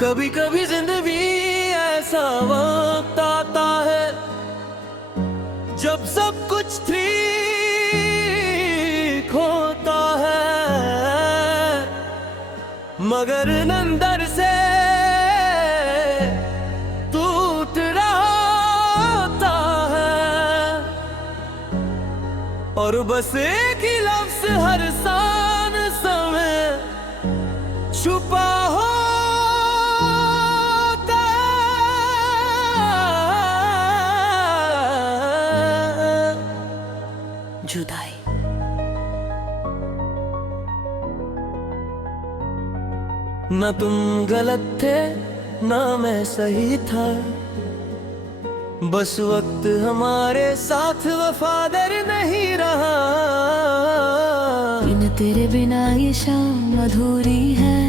कभी कभी जिंदगी ऐसा वक्त आता है जब सब कुछ ठीक होता है, मगर अंदर से टूट रहा होता है। और बस एक ही लफ्ज़ हर सान समय छुपा होता है। जुदाई। न तुम गलत थे न मैं सही था, बस वक्त हमारे साथ वफादार नहीं रहा। बिन तेरे बिना ये शाम अधूरी है,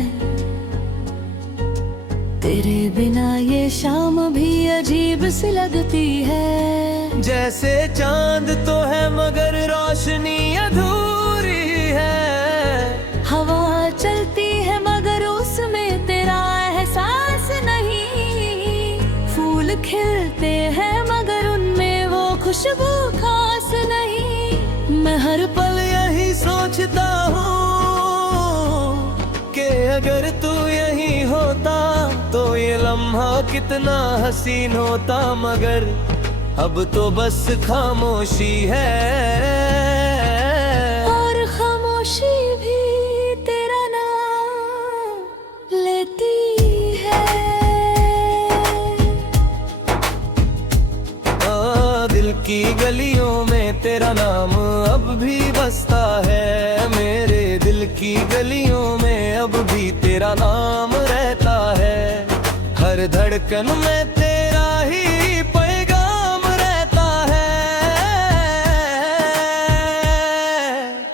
तेरे बिना ये शाम भी अजीब सी लगती है। जैसे चांद तो है मगर रोशनी अधूरी है, हवा चलती है मगर उसमें तेरा एहसास नहीं। फूल खिलते हैं मगर उनमें वो खुशबू खास नहीं। मैं हर पल यही सोचता हूँ कि अगर तू यही होता तो ये लम्हा कितना हसीन होता, मगर अब तो बस खामोशी है। और खामोशी भी तेरा नाम लेती है। दिल की गलियों में तेरा नाम अब भी बसता है, मेरे दिल की गलियों में अब भी तेरा नाम रहता है। हर धड़कन में तेरा ही पैगाम रहता है।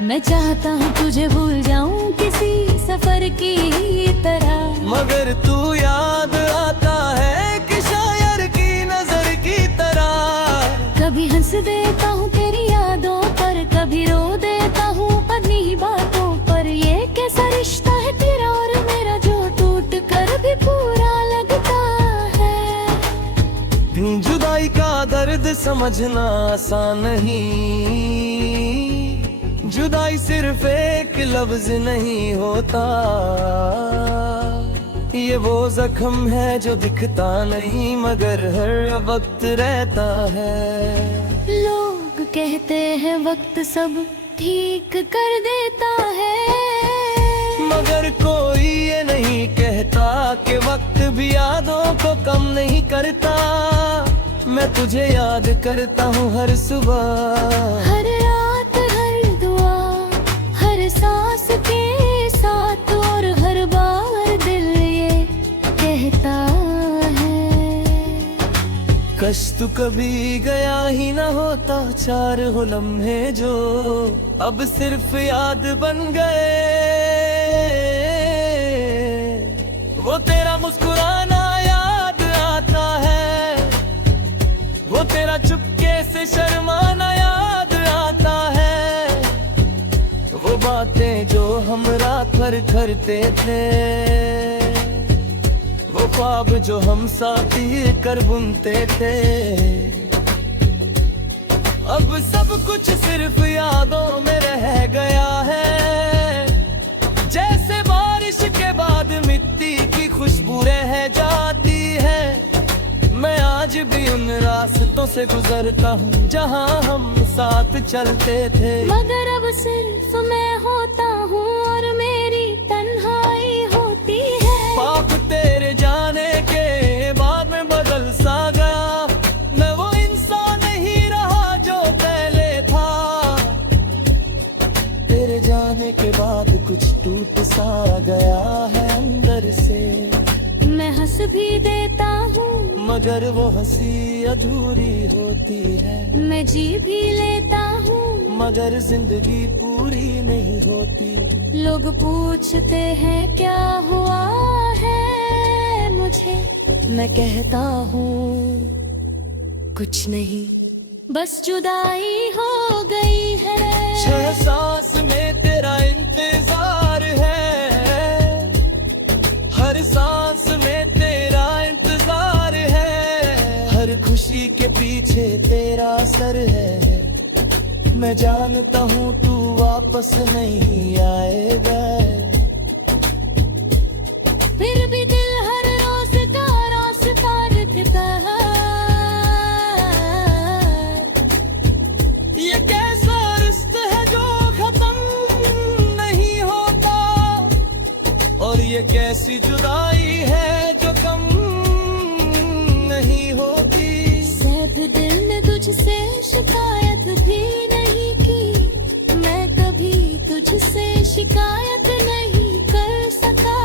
मैं चाहता हूँ तुझे भूल जाऊं किसी सफर की तरह, मगर तू याद आता है कि शायर की नजर की तरह। कभी हंस देता हूँ तेरी यादों पर, कभी रो देता हूँ अपनी बातों पर। ये कैसा रिश्ता है तेरा और मेरा जो टूट कर भी पूरा लगता है। जुदाई का दर्द समझना आसान नहीं, जुदाई सिर्फ एक लफ्ज नहीं होता। ये वो जख्म है जो दिखता नहीं मगर हर वक्त रहता है। लोग कहते हैं वक्त सब ठीक कर देता है, मगर कोई ये नहीं कहता कि वक्त भी यादों को कम नहीं करता। मैं तुझे याद करता हूँ हर सुबह, हर रात हर दुआ, हर सांस के साथ। और हर बार दिल ये कहता है कश तू कभी गया ही ना होता। चार हो लम्हे जो अब सिर्फ याद बन गए, वो तेरा मुस्कुराना याद आता है, वो तेरा चुपके से शर्माना याद आता है। वो बातें जो हम रात भर करते थे, वो ख्वाब जो हम साथ कर बुनते थे। अब सब कुछ सिर्फ यादों में रह गया है, जैसे बारिश के बाद मिट्टी की खुशबू रह जाती है। मैं आज भी उन रास्तों से गुजरता हूँ जहाँ हम साथ चलते थे, मगर अब सिर्फ मैं होता हूँ और मेरी तन्हाई होती है। पाप तेरे जाने के बाद में बदल सा गया, मैं वो इंसान नहीं रहा जो पहले था। तेरे जाने के बाद कुछ टूट सा गया है अंदर से। मैं हंस भी देता हूँ मगर वो हंसी अधूरी होती है। मैं जी भी लेता हूँ मगर जिंदगी पूरी नहीं होती। लोग पूछते हैं क्या हुआ है मुझे, मैं कहता हूँ कुछ नहीं, बस जुदाई हो गई है। छह सांस में तेरा इंतजार है, हर सांस में के पीछे तेरा सर है। मैं जानता हूँ तू वापस नहीं आएगा, फिर भी दिल हर रोज का रास्ता रखता है। ये कैसा रिश्ता है जो खत्म नहीं होता, और ये कैसी जुदाई है जो कम नहीं होती। सैफ दिल ने तुझसे शिकायत भी नहीं की, मैं कभी तुझसे शिकायत नहीं कर सका।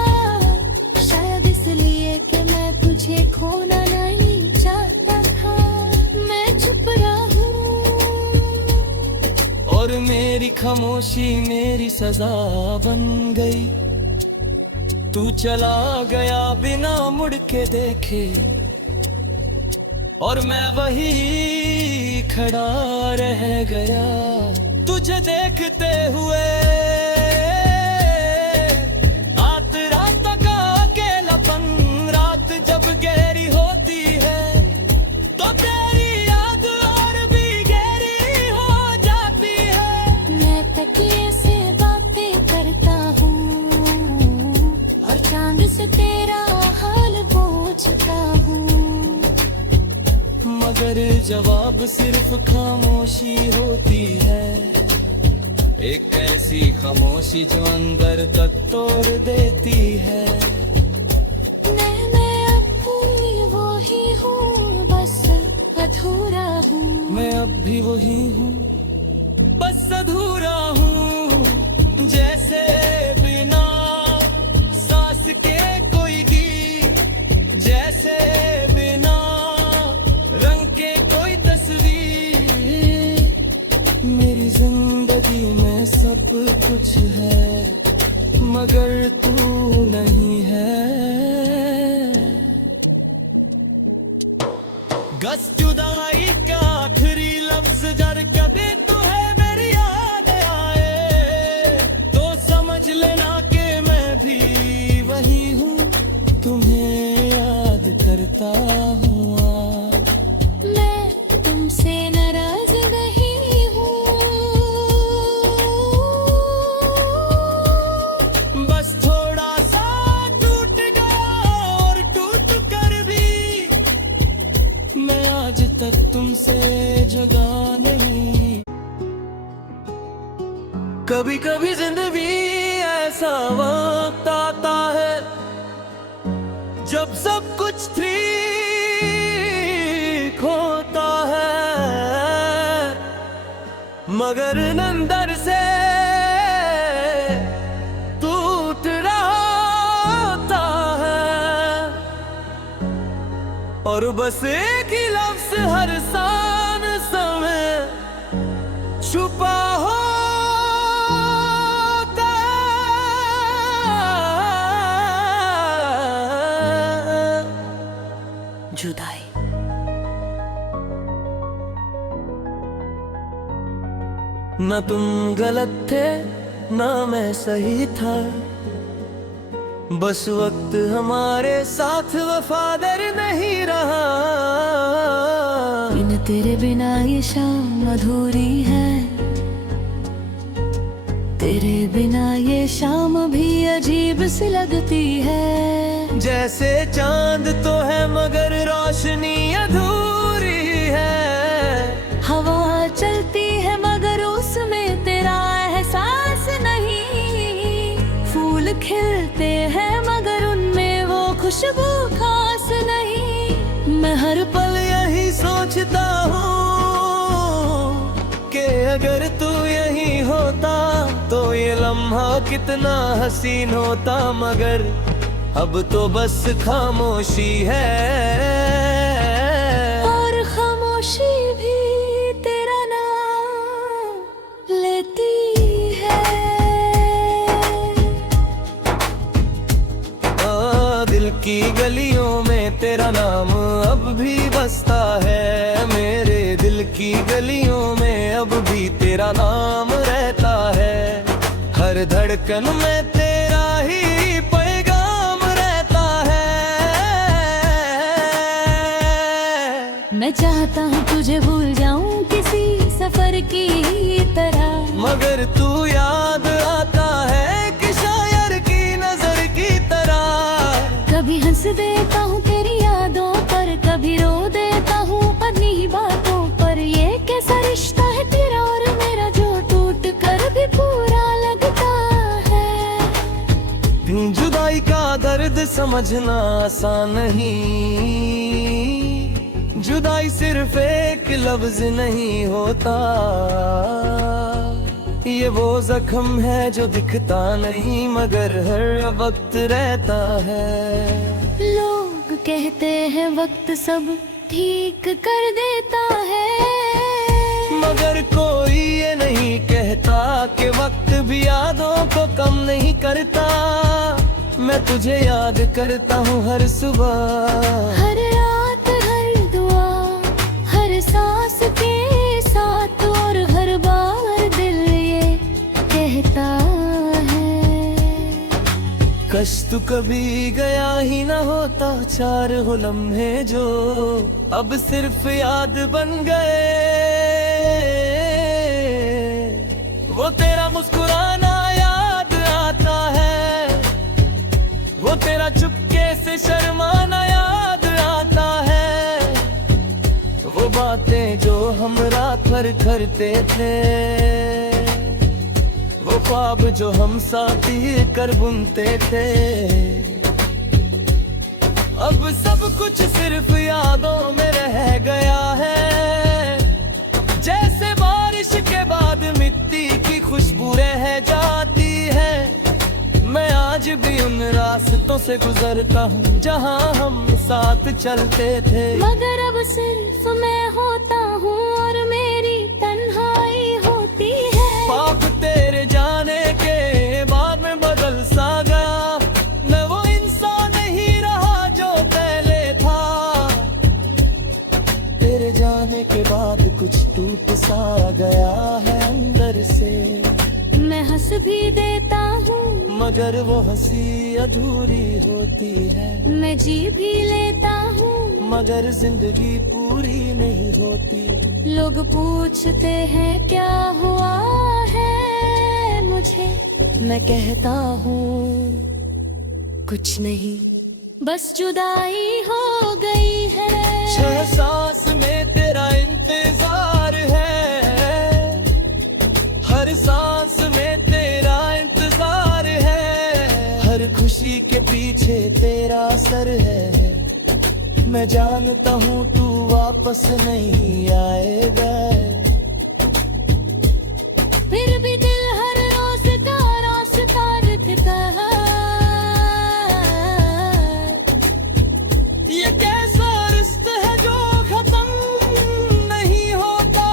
शायद इसलिए कि मैं तुझे खोना नहीं चाहता था। मैं चुप रहूं, और मेरी खामोशी मेरी सजा बन गई। तू चला गया बिना मुड़ के देखे, और मैं वही खड़ा रह गया तुझे देखते हुए। रात का अकेलापन, रात जब गहरी होती है तो तेरी याद और भी गहरी हो जाती है। मैं तकिए से बातें करता हूँ और चांद से तेरा हाल पूछता हूँ, मगर जवाब सिर्फ खामोशी होती है। एक ऐसी खामोशी जो अंदर तक तोड़ देती है। मैं अब भी वही हूँ, बस अधूरा हूँ। मैं अब भी वही हूँ, बस अधूरा हूँ। जैसे बिना सांस के कोई गीत, जैसे बिना रंग के कोई तस्वीर। मेरी जिंदगी में सब कुछ है, मगर तू नहीं है। गस जुदाई का आखिरी लफ्ज जर कभी तुम्हें मेरी याद आए तो समझ लेना कि मैं भी वही हूँ, तुम्हें याद करता हूँ। मैं तुमसे नाराज नहीं हूँ, बस थोड़ा सा टूट गया, और टूट कर भी मैं आज तक तुमसे जुदा नहीं। कभी कभी जिंदगी ऐसा वक्त आता है जब सब कुछ ठीक होता है, मगर अंदर से टूट रहा होता है। और बस एक ही लफ्ज हर सान समय छुपा होता है। जुदाई। न तुम गलत थे ना मैं सही था, बस वक्त हमारे साथ वफादार नहीं रहा। बिन तेरे बिना ये शाम अधूरी है, तेरे बिना ये शाम भी अजीब सी लगती है। जैसे चांद तो है मगर रोशनी अधूरी है। हवा चलती है मगर उसमें तेरा एहसास नहीं। फूल खिलते हैं मगर उनमें वो खुशबू खास नहीं। मैं हर पल यही सोचता हूँ कि अगर तू यही होता तो ये लम्हा कितना हसीन होता, मगर अब तो बस खामोशी है। और खामोशी भी तेरा नाम लेती है। दिल की गलियों में तेरा नाम अब भी बसता है। मेरे दिल की गलियों में अब भी तेरा नाम रहता है। हर धड़कन में तेरा ही पैगाम रहता है। मैं चाहता हूँ हंस देता हूँ तेरी यादों पर, कभी रो देता हूँ अपनी ही बातों पर। ये कैसा रिश्ता है तेरा और मेरा जो टूट कर भी पूरा लगता है। जुदाई का दर्द समझना आसान नहीं, जुदाई सिर्फ एक लफ्ज नहीं होता। ये वो जख्म है जो दिखता नहीं मगर हर वक्त रहता है। लोग कहते हैं वक्त सब ठीक कर देता है, मगर कोई ये नहीं कहता कि वक्त भी यादों को कम नहीं करता। मैं तुझे याद करता हूँ हर सुबह, हर रात हर दुआ, हर सांस के साथ, और हर बार दिल ये कहता है। कश तू कभी गया ही ना होता, चार हो लम्हे जो अब सिर्फ याद बन गए। वो तेरा मुस्कुराना याद आता है, वो तेरा चुपके से शर्माना याद आता है। वो बातें जो हम रात भर करते थे, वो ख्वाब जो हम साथ ही कर बुनते थे। अब सब कुछ सिर्फ यादों में रह गया है, जैसे बारिश के बाद मिट्टी की खुशबू रह जाती है। मैं आज भी उन रास्तों से गुजरता हूँ जहाँ हम साथ चलते थे, मगर अब सिर्फ मैं होता हूँ और मेरी तन्हाई होती है। पाप तेरे जाने के बाद में बदल सा गया, मैं वो इंसान नहीं रहा जो पहले था। तेरे जाने के बाद कुछ टूट सा गया है अंदर से। मैं हंस भी देता हूँ मगर वो हंसी अधूरी होती है। मैं जी भी लेता हूँ मगर जिंदगी पूरी नहीं होती। लोग पूछते हैं क्या हुआ है मुझे, मैं कहता हूँ कुछ नहीं, बस जुदाई हो गई है। छह सांस में तेरा इंतजार है, हर सांस में तेरा इंतजार है। हर खुशी के पीछे तेरा सर है। मैं जानता हूँ तू वापस नहीं आएगा, फिर भी दिल हर रोज का रास्ता रखता है। ये कैसा रिश्ता है जो खत्म नहीं होता,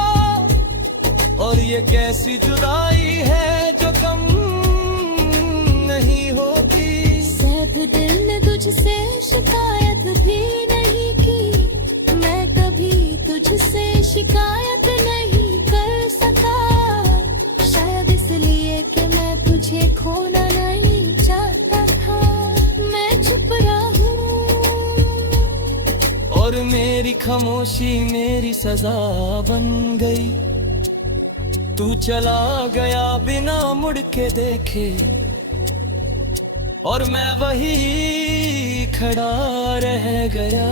और ये कैसी जुदाई है जो कम नहीं होती। सैफ दिल ने तुझसे शिकायत भी नहीं की, मैं कभी तुझसे शिकायत नहीं कर सका। शायद इसलिए कि मैं तुझे खोना नहीं चाहता था, मैं चुप रहूं। और मेरी खामोशी मेरी सजा बन गई। तू चला गया बिना मुड़ के देखे, और मैं वही खड़ा रह गया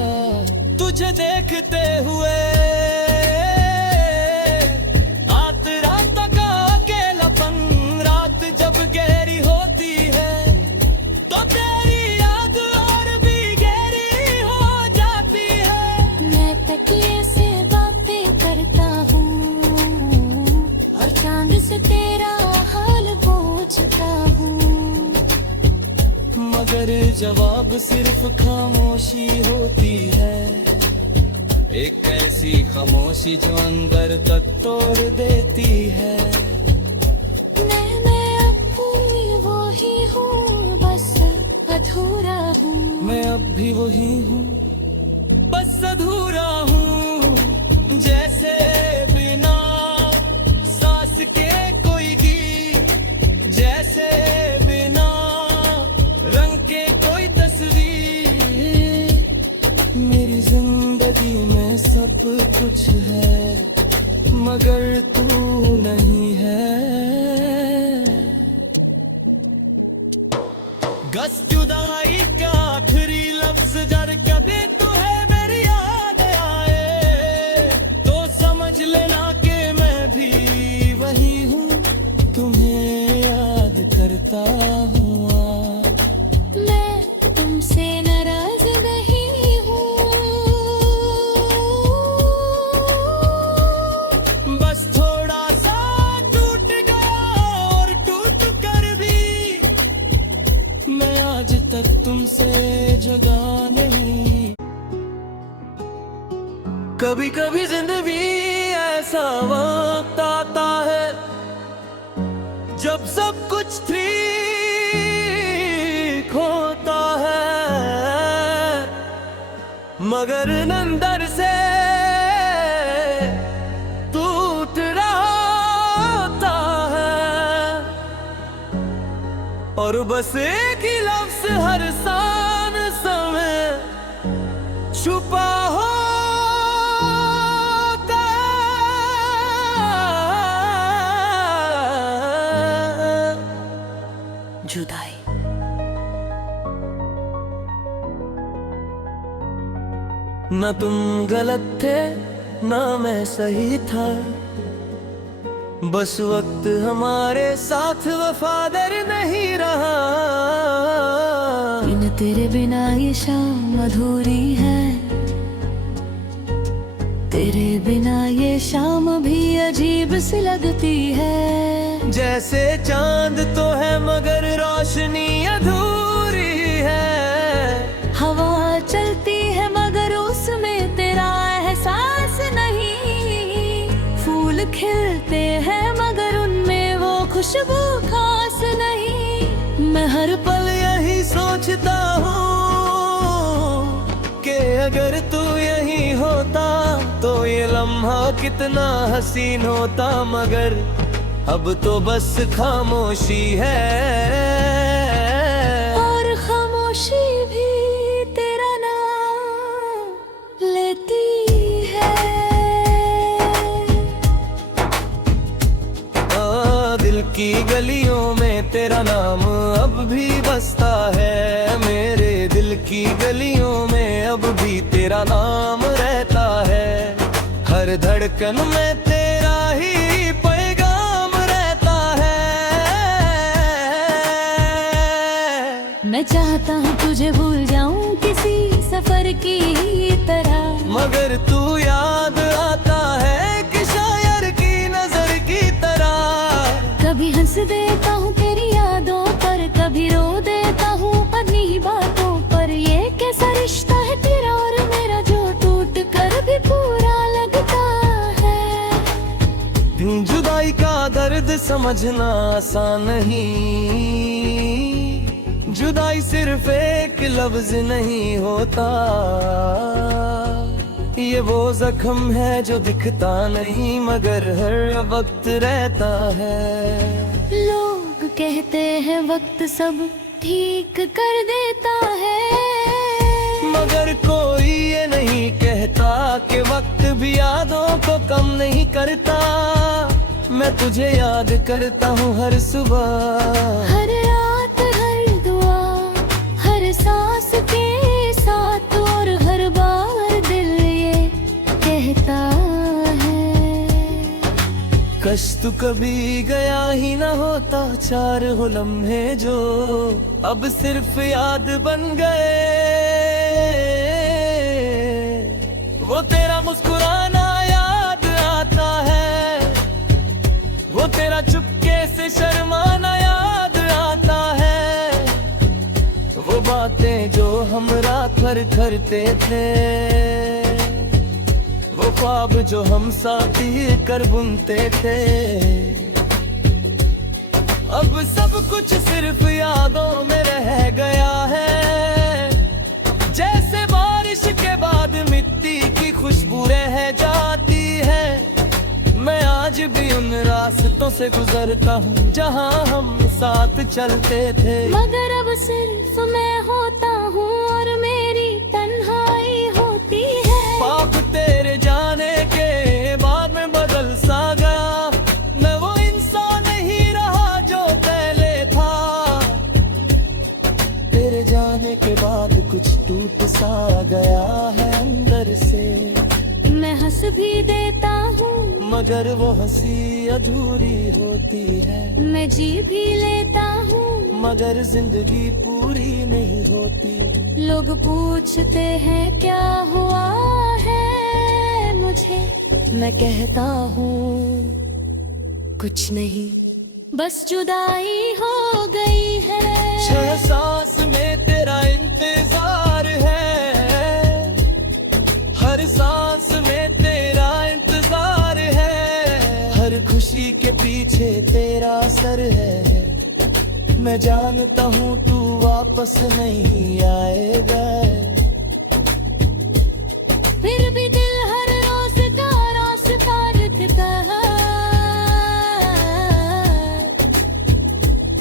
तुझे देखते हुए। रात रात का अकेलापन, रात जब गहरी होती है तो तेरी याद और भी गहरी हो जाती है। मैं तकिए से बातें करता हूँ और चांद से तेरा हाल पूछता हूँ, मगर जवाब सिर्फ खामोशी होती है। एक ऐसी खामोशी जो अंदर तक तोड़ देती है। मैं अब भी वही हूँ, बस अधूरा हूँ। मैं अब भी वही हूँ, बस अधूरा हूँ। जैसे बिना सांस के कोई गीत, जैसे बिना रंग के कोई तस्वीर। मेरी जिंदगी में सब कुछ है मगर तू नहीं है। गस जुदाई का आखिरी लफ्ज़ लफ्ज जर कभी तुम्हें मेरी याद आए तो समझ लेना कि मैं भी वही हूँ, तुम्हें याद करता हूँ आज। मैं तुमसे नाराज नहीं हूँ, बस थोड़ा सा टूट गया और टूट कर भी मैं आज तक तुमसे जुदा नहीं। कभी कभी जिंदगी ऐसा वक्त आता है जब सब कुछ ठीक होता है, मगर अंदर से टूट रहा होता है। और बस एक ही लफ्ज हर सान समय छुपा होता है। जुदाई। न तुम गलत थे ना मैं सही था, बस वक्त हमारे साथ वफादार नहीं रहा। बिन तेरे बिना ये शाम अधूरी है, तेरे बिना ये शाम भी अजीब सी लगती है। जैसे चांद तो है मगर रोशनी अधूरी है, हवा चलती है मगर उसमें तेरा एहसास नहीं। फूल खिलते हैं मगर उनमें वो खुशबू खास नहीं। मैं हर पल यही सोचता हूँ कि अगर तू यही होता तो ये लम्हा कितना हसीन होता, मगर अब तो बस खामोशी है। और खामोशी भी तेरा नाम लेती है। दिल की गलियों में तेरा नाम अब भी बसता है, मेरे दिल की गलियों में अब भी तेरा नाम रहता है। हर धड़कन में तेरा ही पैगाम रहता है। मैं चाहता हूँ तुझे भूल जाऊं किसी सफर की तरह, मगर तू याद आता है कि शायर की नजर की तरह। कभी हंस देता हूँ तेरी यादों पर, कभी रो देता हूँ अपनी ही बातों पर। ये कैसा रिश्ता है तेरा और मेरा जो टूट कर भी पूरा लगता है। जुदाई का दर्द समझना आसान नहीं, जुदाई सिर्फ एक लफ्ज नहीं होता। ये वो जख्म है जो दिखता नहीं मगर हर वक्त रहता है। लोग कहते हैं वक्त सब ठीक कर देता है, मगर कोई ये नहीं कहता कि वक्त भी यादों को कम नहीं करता। मैं तुझे याद करता हूँ हर सुबह, हर रात हर दुआ, हर सांस के साथ। और हर बार दिल ये कहता है कश तू कभी गया ही ना होता। चार हो लम्हे जो अब सिर्फ याद बन गए। वो तेरा मुस्कुराना याद आता है, वो तेरा चुपके से शर्माना याद आता है। वो बातें जो हम रात भर करते थे, वो ख्वाब जो हम साथ ही कर बुनते थे। अब सब कुछ सिर्फ यादों में रह गया है, जैसे बारिश के बाद मिट्टी की खुशबू रह जाती है। मैं आज भी उन रास्तों से गुजरता हूँ जहाँ हम साथ चलते थे, मगर अब सिर्फ मैं होता हूँ और मेरी तन्हाई होती है। पाप तेरे जाने के बाद में बदल सा गया, मैं वो इंसान नहीं रहा जो पहले था। तेरे जाने के बाद कुछ टूट सा गया है अंदर से। मैं हंस भी देता हूँ मगर वो हंसी अधूरी होती है। मैं जी भी लेता हूँ मगर जिंदगी पूरी नहीं होती। लोग पूछते हैं क्या हुआ है मुझे, मैं कहता हूँ कुछ नहीं, बस जुदाई हो गई है। 6 सांस में तेरा इंतजार है, हर सांस में तेरा इंतजार है, हर खुशी के पीछे तेरा सर है। मैं जानता हूँ तू वापस नहीं आएगा, फिर भी दिल हर रोज का रास्ता रखता है।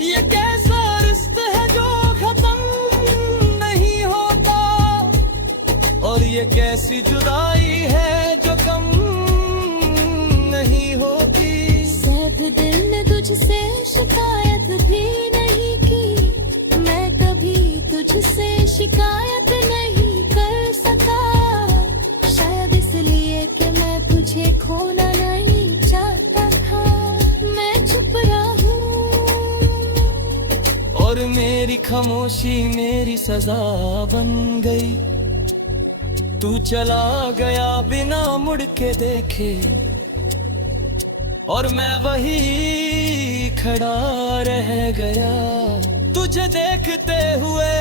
ये कैसा रिश्ता है जो खत्म नहीं होता, और ये कैसी जुदाई है जो कम नहीं होती। सैफ दिल ने तुझसे शिकायत भी नहीं की, मैं कभी तुझसे शिकायत नहीं कर सका, शायद इसलिए कि मैं तुझे खोना नहीं चाहता था। मैं चुप रहूं और मेरी खामोशी मेरी सजा बन गई। तू चला गया बिना मुड़ के देखे, और मैं वही खड़ा रह गया तुझे देखते हुए।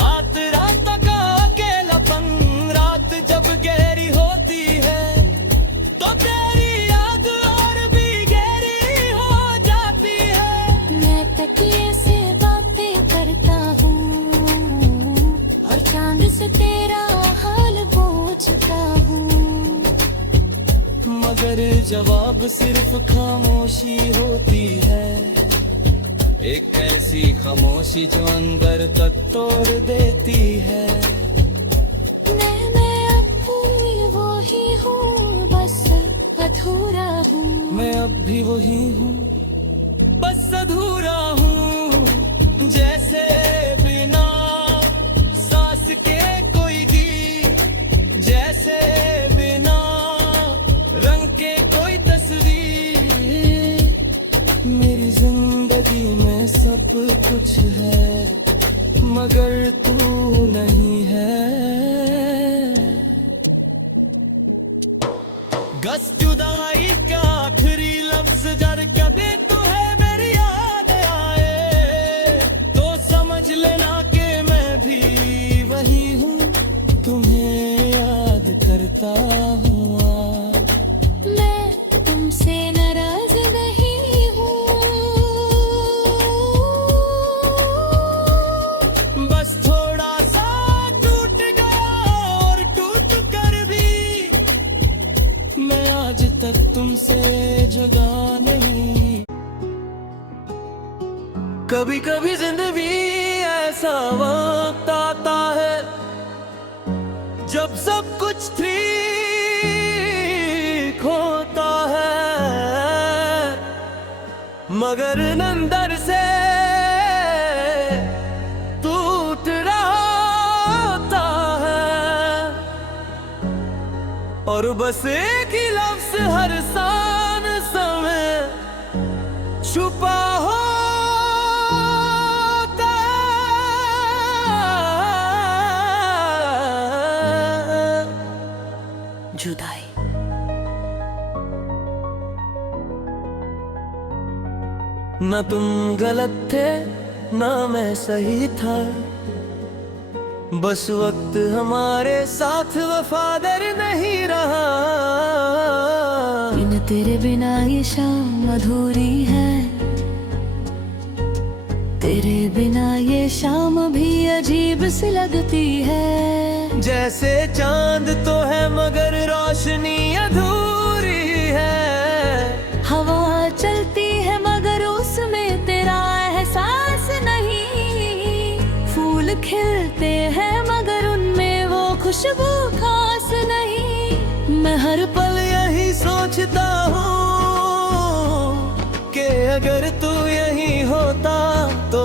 रात रात का अकेलापन, रात जब गहरी होती है तो तेरी याद और भी गहरी हो जाती है। मैं तकिए से बातें करता हूँ और चांद से तेरा हाल पूछता हूँ, मगर जवाब सिर्फ खामोशी होती है। एक ऐसी खामोशी जो अंदर तक तोड़ देती है। मैं अब भी वही हूँ, बस अधूरा हूँ। मैं अब भी वही हूँ, बस अधूरा हूँ। जैसे बिना सांस के कोई गीत, जैसे बिना रंग के कोई तस्वीर। मेरी जिंदगी में सब कुछ है मगर तू नहीं है। गस जुदाई का आखिरी लफ्ज जर कभी तुम्हें मेरी याद आए तो समझ लेना कि मैं भी वही हूँ, तुम्हें याद करता हूँ। मैं तुमसे नाराज नहीं हूँ, बस थोड़ा सा टूट गया और टूट कर भी मैं आज तक तुमसे जुदा नहीं। कभी कभी जिंदगी ऐसा वक्त आता है जब सब कुछ ठीक होता है, मगर अंदर से टूट रहा होता है। और बस एक ही लफ्ज हर सान समय छुपा होता है। जुदाई। न तुम गलत थे न मैं सही था, बस वक्त हमारे साथ वफादार नहीं रहा। बिन तेरे बिना ये शाम अधूरी है, तेरे बिना ये शाम भी अजीब सी लगती है। जैसे चांद तो है मगर रोशनी अधूरी है। हवा चलती है मगर उसमें तेरा एहसास नहीं, फूल खिलते हैं मगर उनमें वो खुशबू खास नहीं। मैं हर पल यही सोचता हूँ कि अगर तू यही होता तो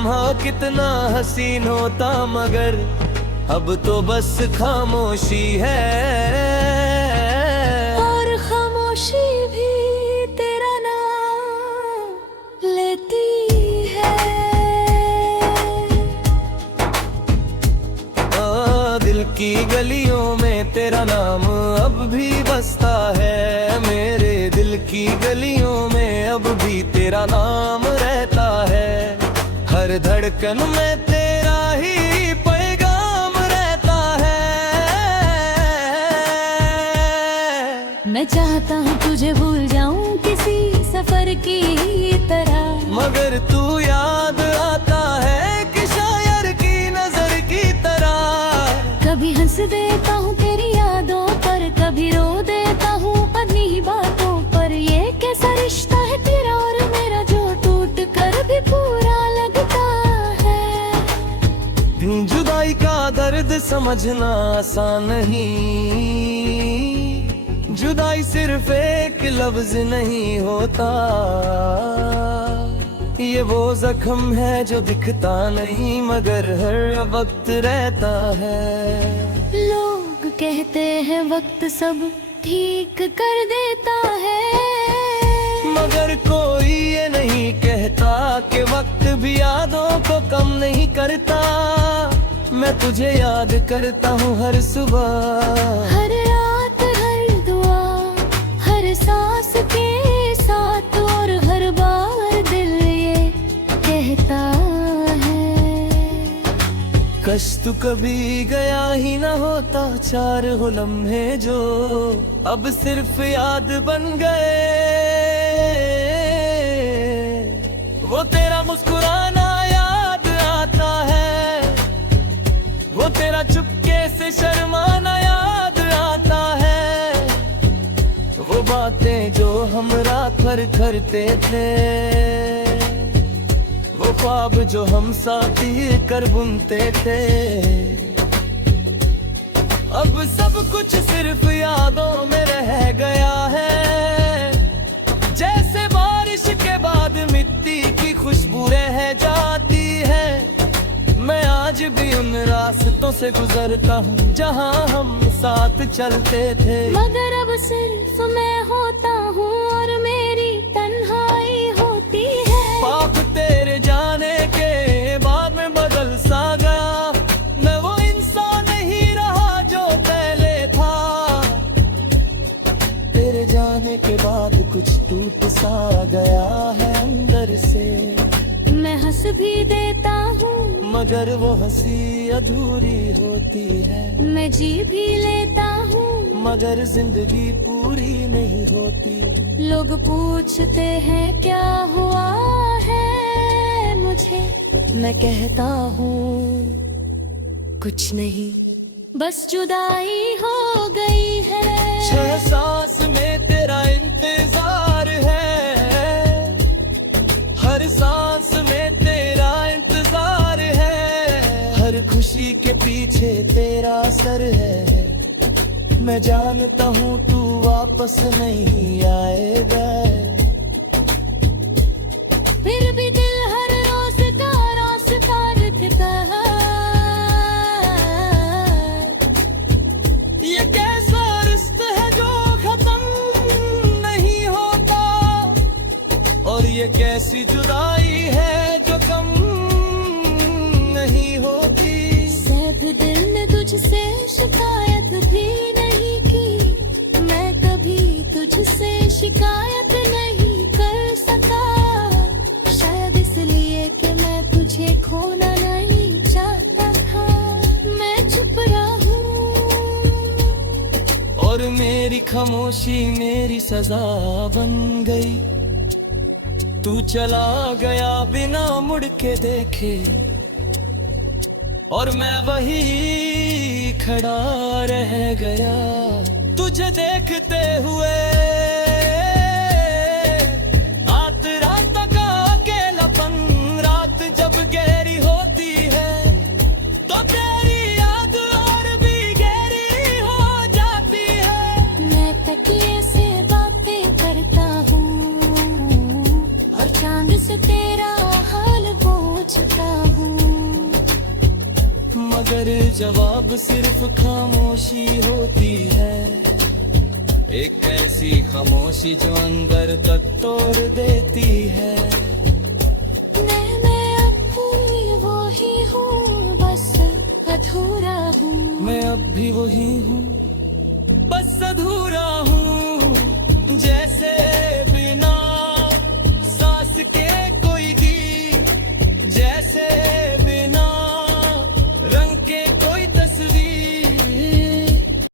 लम्हा कितना हसीन होता, मगर अब तो बस खामोशी है। और खामोशी भी तेरा नाम लेती है। दिल की गलियों में तेरा नाम अब भी बसता है, मेरे दिल की गलियों में अब भी तेरा नाम रहता है। हर धड़कन में तेरा ही पैगाम रहता है। मैं चाहता हूँ तुझे भूल जाऊं किसी सफर की तरह, मगर तू याद आता है कि शायर की नजर की तरह। कभी हंस देता हूँ तेरी यादों पर, कभी रो देता हूँ अपनी ही बातों पर। ये कैसा रिश्ता है तेरा और मेरा, जो टूट कर भी पूरा लगता है। जुदाई का दर्द समझना आसान नहीं, जुदाई सिर्फ एक लफ्ज नहीं होता। ये वो जख्म है जो दिखता नहीं, मगर हर वक्त रहता है। लोग कहते हैं वक्त सब ठीक कर देता है, मगर कोई ये नहीं कहता कि वक्त भी यादों को कम नहीं करता। मैं तुझे याद करता हूँ हर सुबह, हर रात हर दुआ, हर सांस के साथ, और हर बार दिल ये कहता है। कश तू कभी गया ही ना होता, चार हो लम्हे जो अब सिर्फ याद बन गए। वो तेरा मुस्कुराना याद आता है, वो तेरा चुपके से शर्माना याद आता है। वो बातें जो हम रात भर करते थे, वो ख्वाब जो हम साथ ही कर बुनते थे। अब सब कुछ सिर्फ यादों में रह गया है, जैसे बारिश के बाद मिट्टी की खुशबू रह जाती है। मैं आज भी उन रास्तों से गुजरता हूँ जहाँ हम साथ चलते थे, मगर अब सिर्फ मैं होता हूँ और मेरी तन्हाई होती है। पाप तेरे जाने के बाद में बदल सा गया, मैं वो इंसान नहीं रहा जो पहले था। तेरे जाने के बाद कुछ टूट सा गया है अंदर से। मैं हंस भी देता हूँ, मगर वो हंसी अधूरी होती है। मैं जी भी लेता हूँ, मगर जिंदगी पूरी नहीं होती। लोग पूछते हैं क्या हुआ है मुझे, मैं कहता हूँ कुछ नहीं, बस जुदाई हो गई है। 6 सांस में तेरा इंतजार है, हर सांस में तेरा इंतजार है। हर खुशी के पीछे तेरा सर है। मैं जानता हूँ तू वापस नहीं आएगा, फिर भी दिल हर रोज का रास्ता लिखता है। ये कैसा रिश्ता है जो खत्म नहीं होता, और ये कैसी जुदाई है जो कम नहीं होती। सैफ दिल ने तुझसे शिकायत भी नहीं की, मैं कभी तुझसे शिकायत नहीं कर सका। शायद इसलिए कि मैं तुझे खोना नहीं चाहता था। मैं चुप रहूं, और मेरी खामोशी मेरी सजा बन गई। तू चला गया बिना मुड़ के देखे, और मैं वही खड़ा रह गया तुझे देखते हुए। रात रात का अकेलापन, रात जब गहरी होती है तो तेरी याद और भी गहरी हो जाती है। मैं तकिए से बातें करता हूँ और चांद से तेरा हाल पूछता मगर जवाब सिर्फ खामोशी होती है। एक ऐसी खामोशी जो अंदर तक तोड़ देती है। मैं अब भी वही हूँ, बस अधूरा हूँ। मैं अब भी वही हूँ, बस अधूरा हूँ।